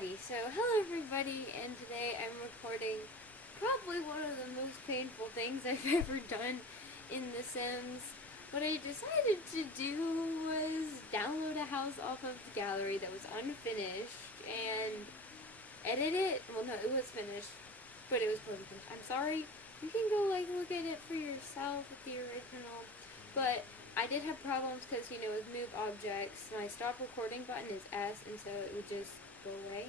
Alrighty, so hello everybody, and today I'm recording probably one of the most painful things I've ever done in The Sims. What I decided to do was download a house off of the gallery that was unfinished and edit it. Well, no, it was finished, but it was probably finished. I'm sorry, you can go look at it for yourself at the original, but I did have problems because, with move objects, my stop recording button is S, and so it would just go away.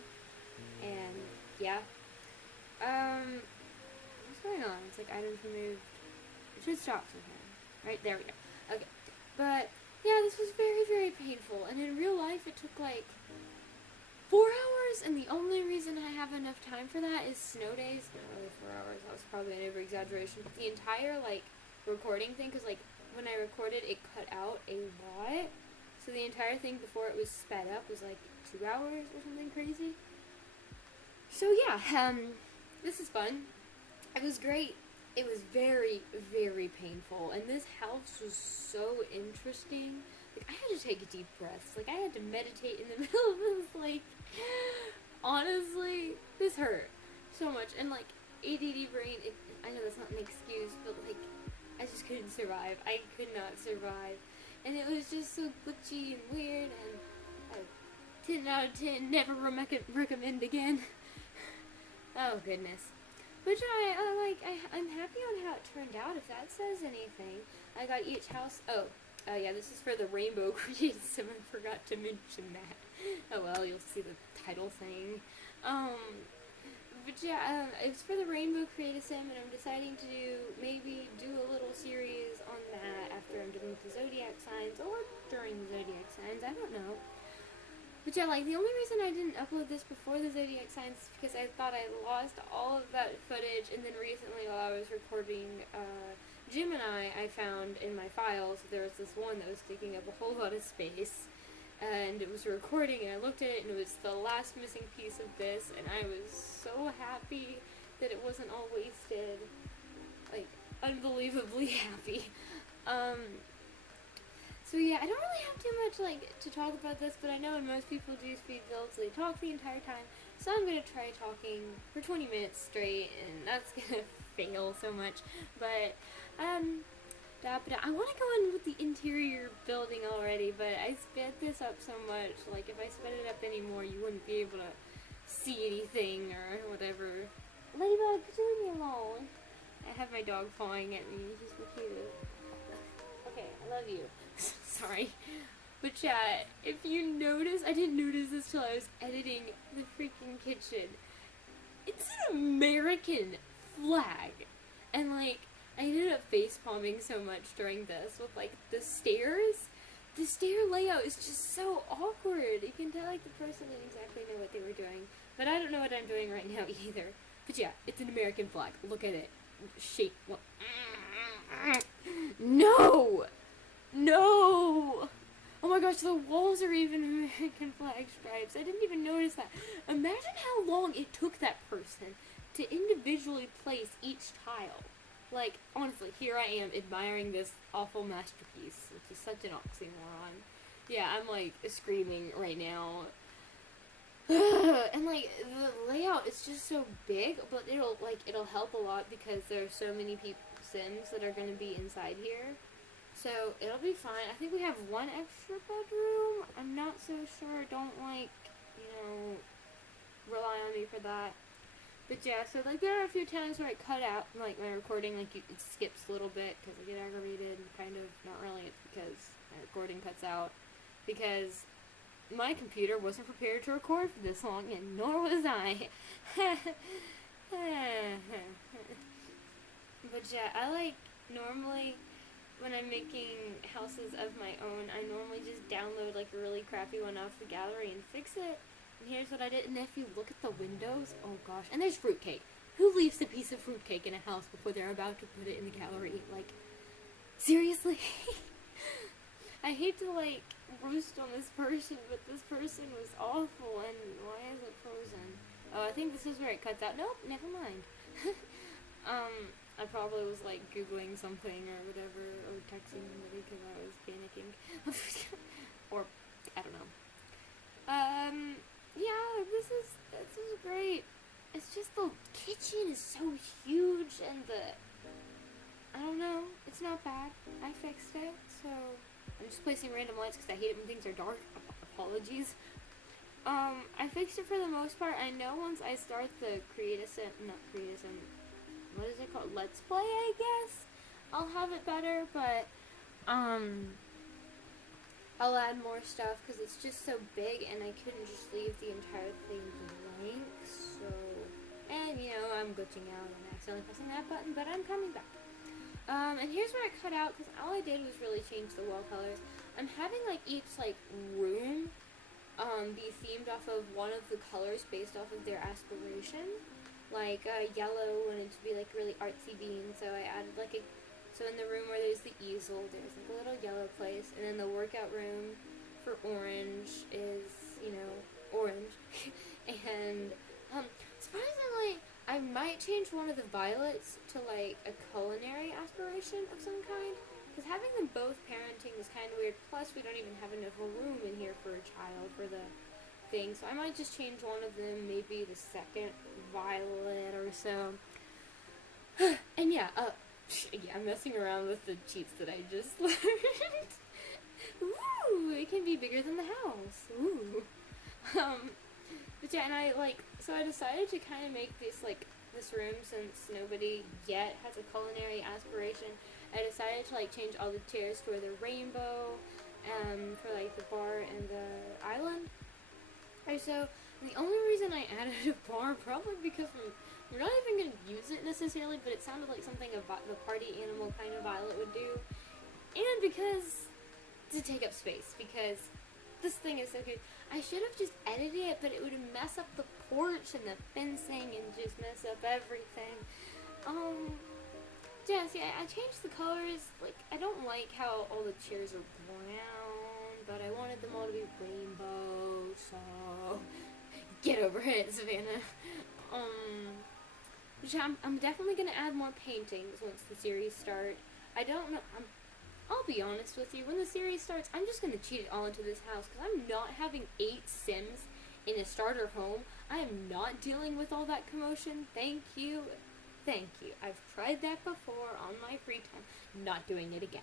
And, yeah. What's going on? It's like items removed. It should stop sometime. Right? There we go. Okay. But, yeah, this was very, very painful. And in real life, it took, 4 hours, and the only reason I have enough time for that is snow days. Not really 4 hours. That was probably an over-exaggeration. But the entire, recording thing, because, when I recorded, it cut out a lot. So the entire thing before it was sped up was 2 hours or something crazy. So yeah, this is fun. It was great. It was very, very painful. And this house was so interesting. I had to take deep breaths. I had to meditate in the middle of this. Honestly, this hurt so much. And ADD brain, I know that's not an excuse, but I just couldn't survive. I could not survive. And it was just so glitchy and weird, and 10 out of 10, never recommend again. Oh, goodness. But I'm happy on how it turned out, if that says anything. I got each house, yeah, this is for the Rainbow Created Sim, I forgot to mention that. Oh well, you'll see the title thing. But yeah, it's for the Rainbow Creative Sim, and I'm deciding to maybe do a little series on that after I'm done with the Zodiac signs, or during the Zodiac signs, I don't know. But yeah, the only reason I didn't upload this before the Zodiac signs is because I thought I lost all of that footage, and then recently while I was recording Gemini, I found in my files there was this one that was taking up a whole lot of space. And it was recording, and I looked at it, and it was the last missing piece of this, and I was so happy that it wasn't all wasted. Unbelievably happy. So yeah, I don't really have too much, to talk about this, but I know when most people do speed builds, they talk the entire time, so I'm gonna try talking for 20 minutes straight, and that's gonna fail so much, but, I want to go in with the interior building already, but I sped this up so much, if I sped it up anymore, you wouldn't be able to see anything, or whatever. Ladybug, could you leave me alone? I have my dog pawing at me, he's so cute. Okay, I love you. Sorry. But yeah, if you notice, I didn't notice this till I was editing the freaking kitchen. It's an American flag, and I ended up face palming so much during this with the stairs. The stair layout is just so awkward. You can tell the person didn't exactly know what they were doing, but I don't know what I'm doing right now either. But yeah, it's an American flag. Look at it. Shape. No! No! Oh my gosh, the walls are even American flag stripes. I didn't even notice that. Imagine how long it took that person to individually place each tile. Honestly, here I am admiring this awful masterpiece, which is such an oxymoron. Yeah, I'm, screaming right now. And, the layout is just so big, but it'll help a lot because there are so many Sims that are going to be inside here. So, it'll be fine. I think we have one extra bedroom. I'm not so sure. Don't, rely on me for that. But yeah, so there are a few times where I cut out, my recording, it skips a little bit because I get aggravated, and kind of, not really, it's because my recording cuts out, because my computer wasn't prepared to record for this long, and nor was I. But yeah, I normally, when I'm making houses of my own, I normally just download a really crappy one off the gallery and fix it. And here's what I did, and if you look at the windows, oh gosh, and there's fruitcake. Who leaves a piece of fruitcake in a house before they're about to put it in the gallery? Seriously? I hate to, roast on this person, but this person was awful, and why is it frozen? Oh, I think this is where it cuts out. Nope, never mind. I probably was, Googling something or whatever, or texting somebody because I was panicking. Or, I don't know. Yeah, this is is so huge, and I don't know, it's not bad. I fixed it, so I'm just placing random lights because I hate it when things are dark. Apologies. I fixed it for the most part. I know once I start the what is it called? Let's Play, I guess. I'll have it better, but, I'll add more stuff because it's just so big and I couldn't just leave the entire thing blank, so, and you know, I'm glitching out and accidentally pressing that button, but I'm coming back. And here's where I cut out because all I did was really change the wall colors. I'm having like each like room be themed off of one of the colors based off of their aspiration. Like, yellow wanted to be, like, really artsy bean, so I added, like, so in the room where there's the easel, there's, like, a little yellow place, and then the workout room for orange is, you know, orange. And, surprisingly, I might change one of the violets to, like, a culinary aspiration of some kind, because having them both parenting is kind of weird, plus we don't even have enough room in here for a child, for the thing, so I might just change one of them, maybe the second violet or so. And yeah, I'm messing around with the cheats that I just learned. Woo! It can be bigger than the house. Ooh. But yeah, and I decided to kind of make this room, since nobody yet has a culinary aspiration. I decided to change all the chairs to where they're rainbow, for the bar and the island. So, the only reason I added a bar, probably because we're not even going to use it necessarily, but it sounded like something the party animal kind of Violet would do, and because, to take up space, because this thing is so good. I should have just edited it, but it would mess up the porch and the fencing and just mess up everything. Yeah, see, I changed the colors. I don't like how all the chairs are brown, but I wanted them all to be rainbow, so get over it, Savannah. Which I'm definitely gonna add more paintings once the series starts. I don't know, I'll be honest with you, when the series starts, I'm just gonna cheat it all into this house, because I'm not having 8 Sims in a starter home. I am not dealing with all that commotion. Thank you. Thank you. I've tried that before on my free time. Not doing it again.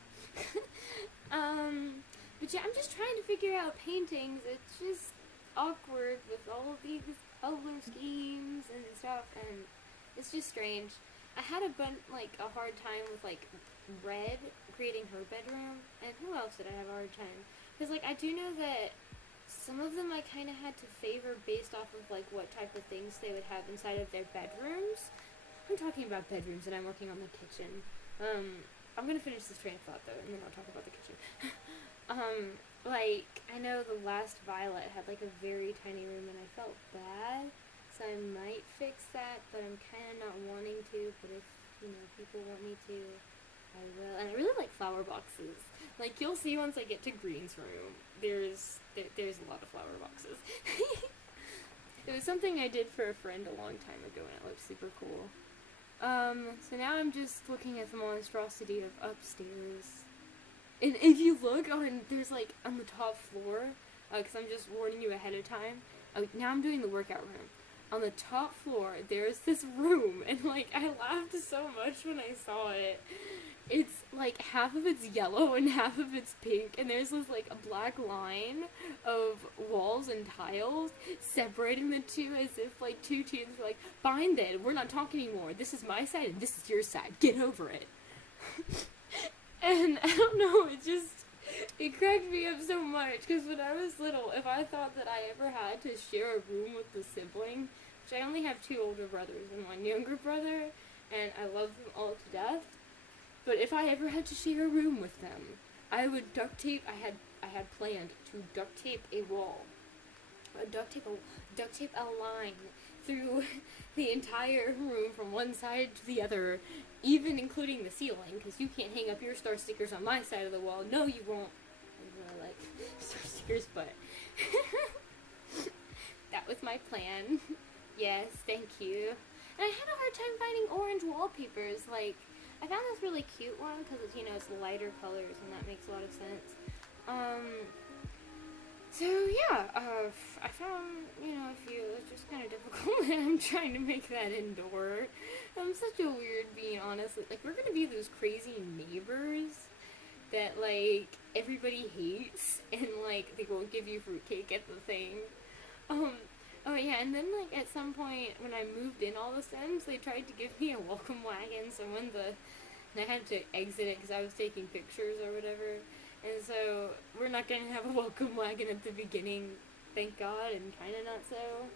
But yeah, I'm just trying to figure out paintings. It's just awkward with all of these color schemes and stuff, and it's just strange. I had a hard time with Red creating her bedroom, and who else did I have a hard time? Because I do know that some of them I kind of had to favor based off of what type of things they would have inside of their bedrooms. I'm talking about bedrooms, and I'm working on the kitchen. I'm gonna finish this train of thought, though, and then I'll talk about the kitchen. I know the last Violet had, a very tiny room, and I felt bad, so I might fix that, but I'm kind of not wanting to, but if, people want me to, I will. And I really like flower boxes. You'll see once I get to Green's room, there's a lot of flower boxes. It was something I did for a friend a long time ago, and it looked super cool. So now I'm just looking at the monstrosity of upstairs. And if you look there's on the top floor, because I'm just warning you ahead of time, now I'm doing the workout room. On the top floor, there's this room, and I laughed so much when I saw it. It's half of it's yellow and half of it's pink, and there's this a black line of walls and tiles separating the two, as if two teams were fine then, we're not talking anymore, this is my side and this is your side, get over it. And I don't know, it cracked me up so much, because when I was little, if I thought that I ever had to share a room with a sibling, which I only have 2 older brothers and 1 younger brother, and I love them all to death, but if I ever had to share a room with them, I would duct tape. I had planned to duct tape a wall, duct tape a line through the entire room from one side to the other, even including the ceiling, because you can't hang up your star stickers on my side of the wall. No, you won't. I really like star stickers, but that was my plan. Yes, thank you. And I had a hard time finding orange wallpapers. I found this really cute one because it's, it's lighter colors, and that makes a lot of sense. So yeah, I found, a few. It was just kind of difficult, and I'm trying to make that indoor. I'm such a weird being, honestly. Like, we're gonna be those crazy neighbors that, like, everybody hates, and, like, they won't give you fruitcake at the thing. Um, oh yeah, and then, like, at some point, when I moved in all the Sims, they tried to give me a welcome wagon, so and I had to exit it because I was taking pictures or whatever, and so, we're not gonna have a welcome wagon at the beginning, thank God, and kinda not so.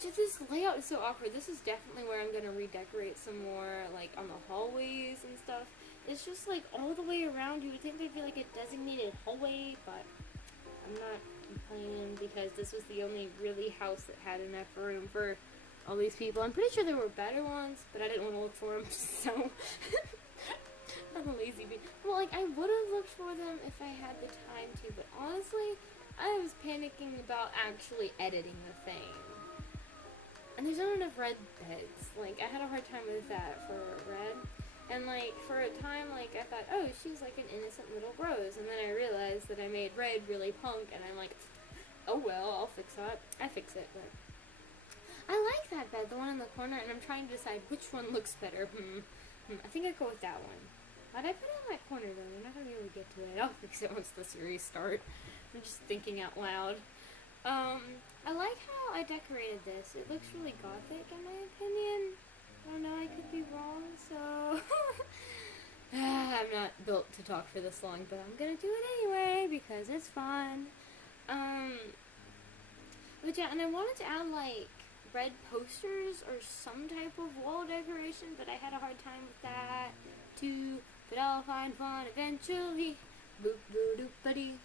Just this layout is so awkward. This is definitely where I'm gonna redecorate some more, like, on the hallways and stuff. It's just, like, all the way around. You would think there'd be, like, a designated hallway, but I'm not complaining because this was the only really house that had enough room for all these people. I'm pretty sure there were better ones, but I didn't want to look for them, so I'm a lazy bee. Well, like, I would have looked for them if I had the time to, but honestly, I was panicking about actually editing the thing. And there's not enough red beds. Like, I had a hard time with that for red. And, like, for a time, like, I thought, oh, she's like an innocent little rose. And then I realized that I made red really punk, and I'm like, oh well, I'll fix that. I fix it, but I like that bed, the one in the corner, and I'm trying to decide which one looks better. I think I'd go with that one. Why'd I put it in that corner, though? We're not gonna be able to get to it. I'll fix it once the series starts. I'm just thinking out loud. I like how I decorated this. It looks really gothic in my opinion. I don't know, I could be wrong, so I'm not built to talk for this long, but I'm gonna do it anyway because it's fun. But yeah, and I wanted to add like red posters or some type of wall decoration, but I had a hard time with that too. But I'll find fun eventually. Boop boop doop buddy.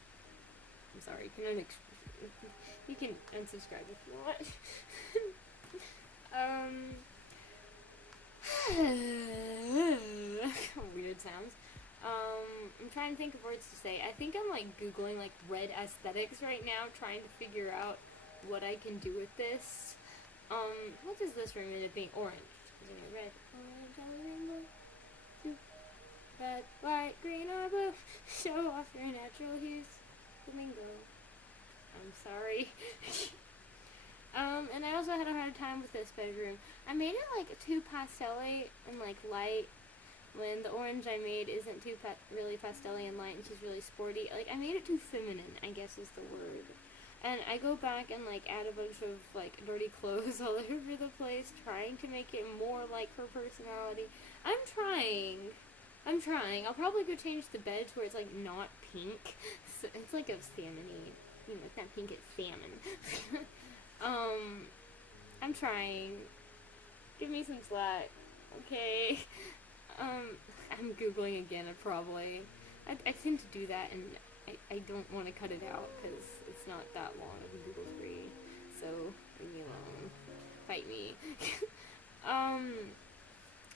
I'm sorry, you can unsubscribe if you want. Weird sounds. I'm trying to think of words to say. I think I'm like Googling like red aesthetics right now, trying to figure out what I can do with this. What does this room end up being? Orange. Isn't it red? Orange, yellow, rainbow. Red, white, green, or blue. Show off your natural hues. Flamingo. I'm sorry. And I also had a hard time with this bedroom. I made it like too pastel-y and like light when the orange I made isn't too really pastel-y and light and she's really sporty. Like I made it too feminine, I guess is the word. And I go back and like add a bunch of like dirty clothes all over the place trying to make it more like her personality. I'm trying. I'll probably go change the bed to where it's like not pink. So it's like a salmon-y. You know, it's not pink, it's salmon. I'm trying. Give me some slack. Okay. I'm Googling again, I tend to do that, and I don't want to cut it out, because it's not that long of a Google screen, so leave me alone. Fight me.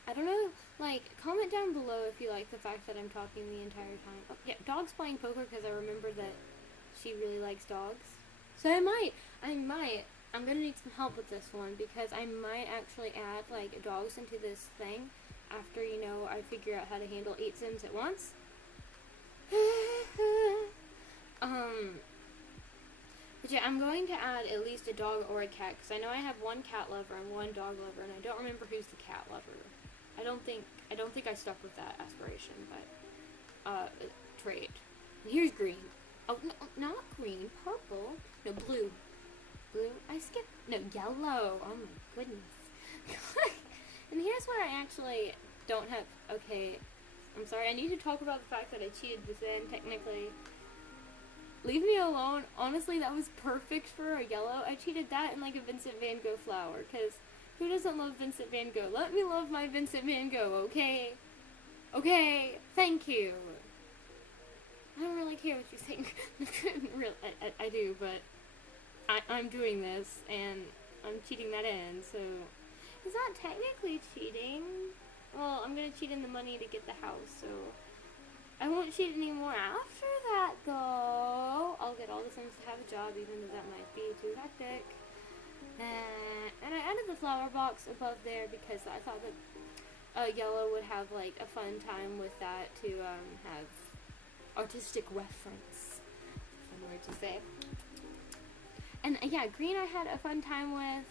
I don't know, like, comment down below if you like the fact that I'm talking the entire time. Oh, yeah, dog's playing poker, because I remember that she really likes dogs. So I might. I'm gonna need some help with this one, because I might actually add, like, dogs into this thing after, you know, I figure out how to handle 8 Sims at once. But yeah, I'm going to add at least a dog or a cat, because I know I have one cat lover and one dog lover, and I don't remember who's the cat lover. I don't think I stuck with that aspiration, but, trait. And here's green. Oh, no, not green, purple. No, blue. Blue? I skipped. No, yellow. Oh my goodness. And here's where I actually don't have. Okay, I'm sorry. I need to talk about the fact that I cheated this in, technically. Leave me alone. Honestly, that was perfect for a yellow. I cheated that in like a Vincent Van Gogh flower, because who doesn't love Vincent Van Gogh? Let me love my Vincent Van Gogh, okay? Okay, thank you. I don't really care what you think. I do, but I'm doing this, and I'm cheating that in, so is that technically cheating? Well, I'm gonna cheat in the money to get the house, so I won't cheat anymore after that, though. I'll get all the Sims to have a job, even though that might be too hectic. And I added the flower box above there because I thought that yellow would have, like, a fun time with that to have artistic reference. Fun word to say. And yeah, green I had a fun time with.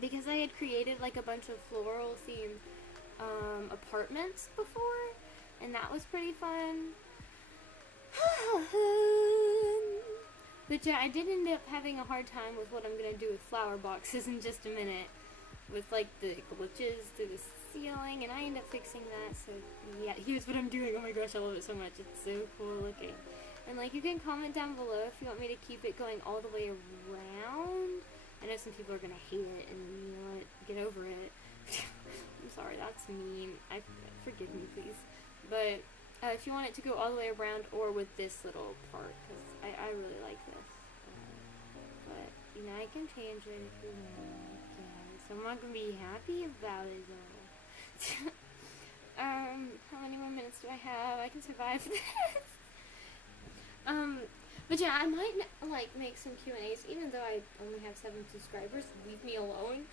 because I had created like a bunch of floral themed apartments before, and that was pretty fun. But yeah, I did end up having a hard time with what I'm gonna do with flower boxes in just a minute, with like the glitches through the ceiling, and I end up fixing that. So yeah, here's what I'm doing. Oh my gosh, I love it so much. It's so cool looking. And like, you can comment down below if you want me to keep it going all the way around. I know some people are gonna hate it, and you know what? Get over it. I'm sorry, that's mean. Forgive me, please. But if you want it to go all the way around, or with this little part, because I really like this. But you know, I can change it if you want. So I'm not gonna be happy about it though. How many more minutes do I have? I can survive this. But yeah, I might like make some Q&As, even though I only have 7 subscribers. Leave me alone.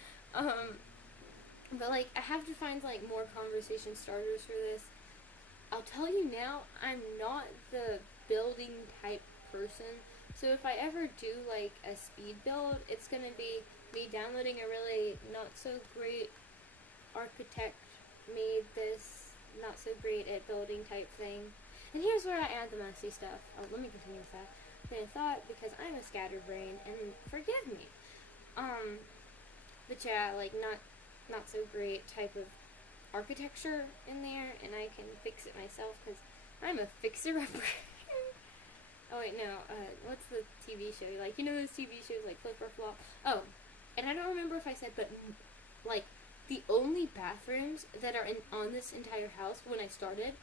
But like, I have to find like more conversation starters for this. I'll tell you now, I'm not the building type person. So if I ever do like a speed build, it's gonna be me downloading a really not so great architect made this not so great at building type thing. And here's where I add the messy stuff. Oh, let me continue with that train of thought, because I'm a scatterbrain, and forgive me. But yeah, like not so great type of architecture in there, and I can fix it myself because I'm a fixer-upper. Oh wait, no. What's the TV show? Like, you know those TV shows like Flip or Flop? Oh, and I don't remember if I said, but like the only bathrooms that are on this entire house when I started,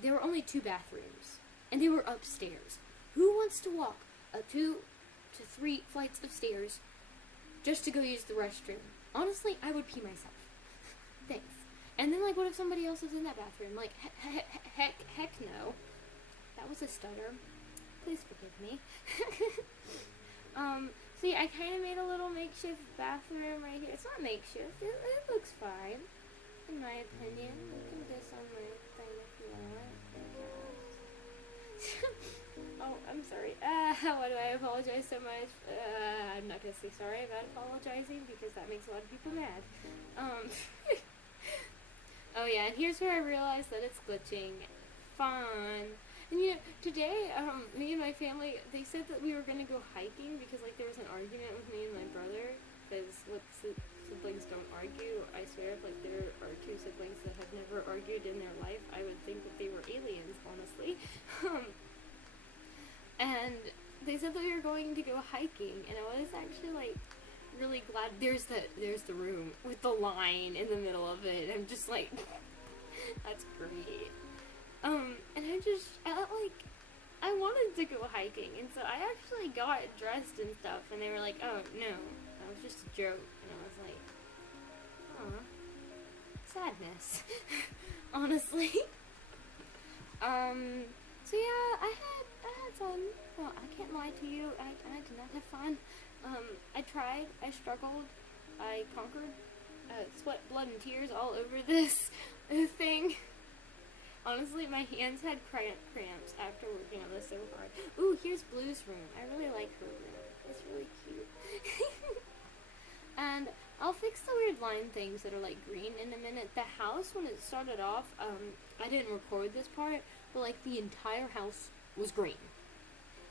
there were only 2 bathrooms, and they were upstairs. Who wants to walk up 2 to 3 flights of stairs just to go use the restroom? Honestly, I would pee myself. Thanks. And then, like, what if somebody else is in that bathroom? Like, heck no. That was a stutter. Please forgive me. So yeah, I kind of made a little makeshift bathroom right here. It's not makeshift. It looks fine, in my opinion. You can do some of my thing if you want. Oh, I'm sorry. Why do I apologize so much? I'm not gonna say sorry about apologizing, because that makes a lot of people mad. Oh yeah, and here's where I realized that it's glitching. Fun. And you know, today, me and my family, they said that we were gonna go hiking because like there was an argument with me and my brother, because siblings don't argue. I swear, if like there are 2 siblings that have never argued in their life, I would think that they were aliens, honestly. And they said that we were going to go hiking, and I was actually like really glad. There's the room with the line in the middle of it. I'm just like, that's great. And I wanted to go hiking, and so I actually got dressed and stuff, and they were like, oh no, that was just a joke. And I was like, aw, sadness. Honestly. So yeah, I had fun. Well, I can't lie to you, I did not have fun. I tried, I struggled, I conquered, sweat, blood, and tears all over this thing. Honestly, my hands had cramps after working on this so hard. Ooh, here's Blue's room. I really like her room. It's really cute. And I'll fix the weird line things that are like green in a minute. The house, when it started off, I didn't record this part, but like the entire house was green.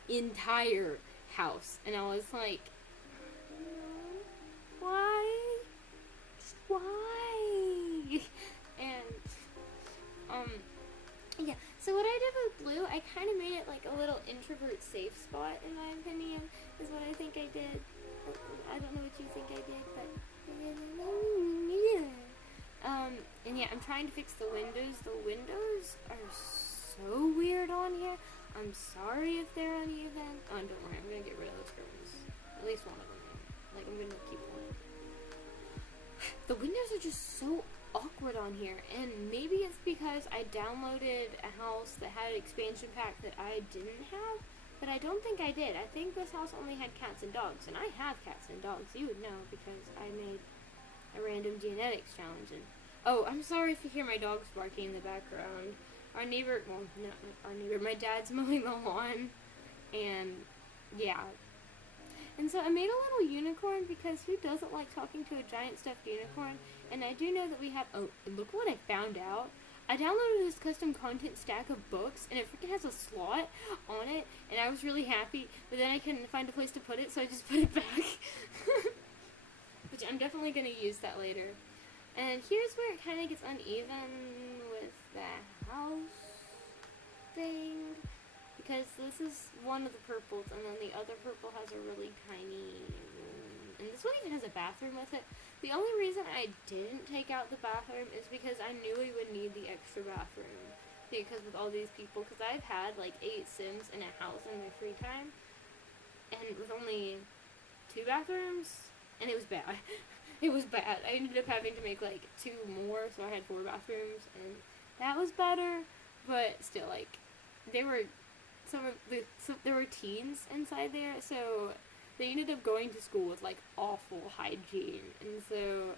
Entire house. And I was like, why? Just why? And, yeah, so what I did with Blue, I kind of made it like a little introvert safe spot, in my opinion, is what I think I did. I don't know what you think I did, but and yeah, I'm trying to fix the windows. The windows are so weird on here. I'm sorry if they're uneven. Oh, don't worry, I'm gonna get rid of those curtains. At least one of them. Like, I'm gonna keep one. The windows are just so awkward on here, and maybe it's because I downloaded a house that had an expansion pack that I didn't have, but I don't think I did. I think this house only had cats and dogs, and I have cats and dogs. You would know, because I made a random genetics challenge. And oh, I'm sorry if you hear my dogs barking in the background. Our neighbor, well, not our neighbor, my dad's mowing the lawn, and yeah. And so I made a little unicorn because who doesn't like talking to a giant stuffed unicorn? And I do know that we have, oh, look what I found out. I downloaded this custom content stack of books, and it freaking has a slot on it, and I was really happy, but then I couldn't find a place to put it, so I just put it back. Which I'm definitely going to use that later. And here's where it kind of gets uneven with the house thing, because this is one of the purples, and then the other purple has a really tiny room, and this one even has a bathroom with it. The only reason I didn't take out the bathroom is because I knew we would need the extra bathroom, because with all these people, because I've had like 8 Sims in a house in my free time, and with only 2 bathrooms, and it was bad. It was bad. I ended up having to make like 2 more, so I had 4 bathrooms, and that was better, but still, like, there were teens inside there, so they ended up going to school with like awful hygiene, and so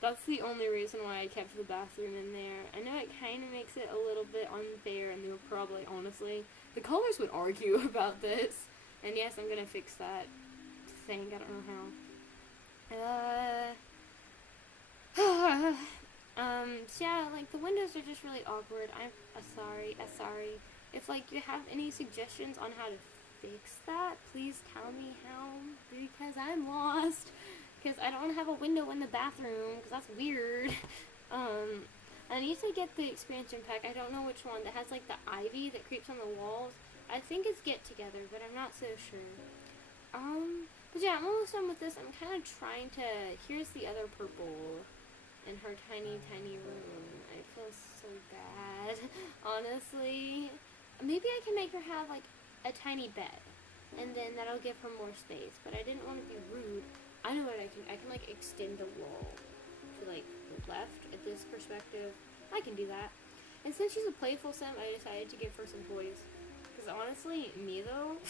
that's the only reason why I kept the bathroom in there. I know it kind of makes it a little bit unfair, and they would probably, honestly, the colors would argue about this, and yes, I'm gonna fix that thing. I don't know how. So yeah, like, the windows are just really awkward. I'm sorry. If, like, you have any suggestions on how to fix that, please tell me how, because I'm lost. Because I don't have a window in the bathroom, because that's weird. I need to get the expansion pack. I don't know which one. That has, like, the ivy that creeps on the walls. I think it's Get Together, but I'm not so sure. But yeah, I'm almost done with this. I'm kind of trying to... Here's the other purple in her tiny, tiny room. I feel so bad, honestly. Maybe I can make her have, like, a tiny bed, and then that'll give her more space, but I didn't want to be rude. I know what I can like, extend the wall to, like, the left at this perspective. I can do that. And since she's a playful sim, I decided to give her some toys, because honestly, me though,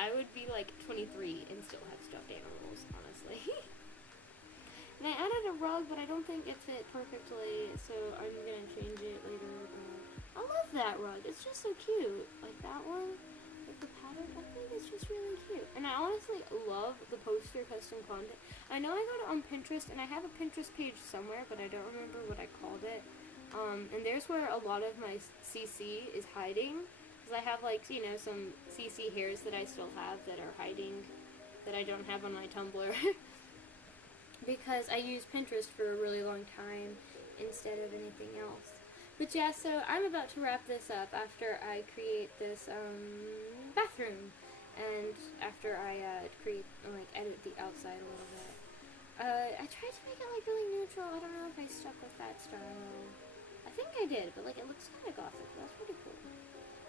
I would be like 23 and still have stuffed animals, honestly. And I added a rug, but I don't think it fit perfectly, so I'm gonna change it later. I love that rug. It's just so cute. Like that one, like the pattern, I think it's just really cute. And I honestly love the poster custom content. I know I got it on Pinterest, and I have a Pinterest page somewhere, but I don't remember what I called it. And there's where a lot of my CC is hiding, because I have, like, you know, some CC hairs that I still have that are hiding, that I don't have on my Tumblr. Because I used Pinterest for a really long time instead of anything else. But yeah, so I'm about to wrap this up after I create this bathroom, and after I edit the outside a little bit. I tried to make it like really neutral. I don't know if I stuck with that style. I think I did, but like it looks kind of gothic. That's pretty cool,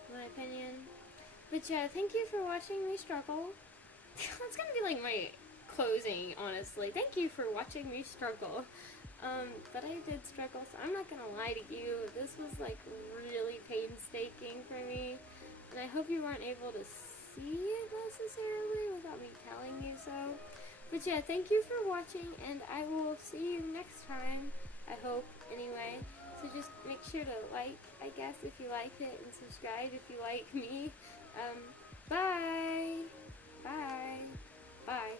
in my opinion. But yeah, thank you for watching me struggle. That's gonna be like my closing, honestly. Thank you for watching me struggle. But I did struggle, so I'm not gonna lie to you. This was like really painstaking for me, and I hope you weren't able to see it necessarily without me telling you so. But yeah, thank you for watching, and I will see you next time, I hope, anyway. So just make sure to like, I guess, if you liked it, and subscribe if you like me. Bye! Bye! Bye!